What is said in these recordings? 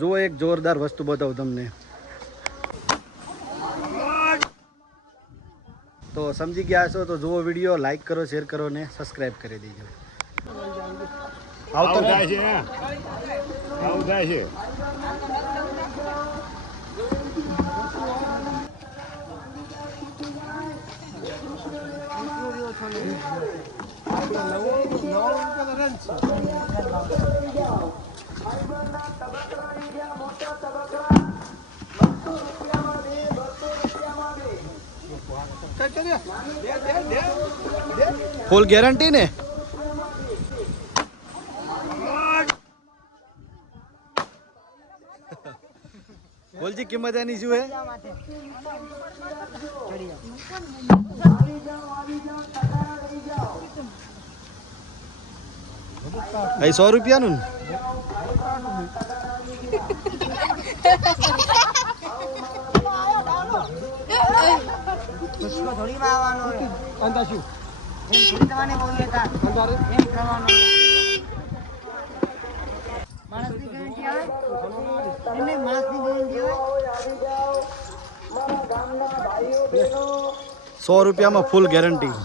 જો એક જોરદાર વસ્તુ બતાવું તમને. તો સમજી ગયા હશો તો જુઓ વિડીયો, લાઈક કરો, શેર કરો ને સબસ્ક્રાઇબ કરી દેજો. આવું થાય છે, આવું થાય છે. ફૂલ ગેરંટી ને? બોલજી કિંમત એની શું હે? ભાઈ 100 રૂપિયાનું થોડી આવવાનો અંદાજ શું એમ તમને બોલીએ તા અંદાજ એમ કરવાનો માણસની ગેરંટી આવે એને માણસની ગેરંટી આવે. મારા ગામના ભાઈઓ બહેનો 100 રૂપિયામાં ફૂલ ગેરંટી.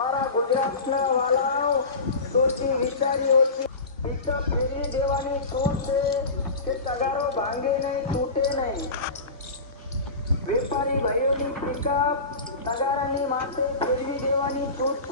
મારા ગુજરાતના વાલાઓ સોચી વિચારી ઓછી પિકઅપ ફેરવી દેવાની છૂટ છે કે તગારો ભાંગે નહીં, તૂટે નહીં. વેપારી ભાઈઓની પિકઅપ તગારાની માથે ફેરવી દેવાની છૂટ.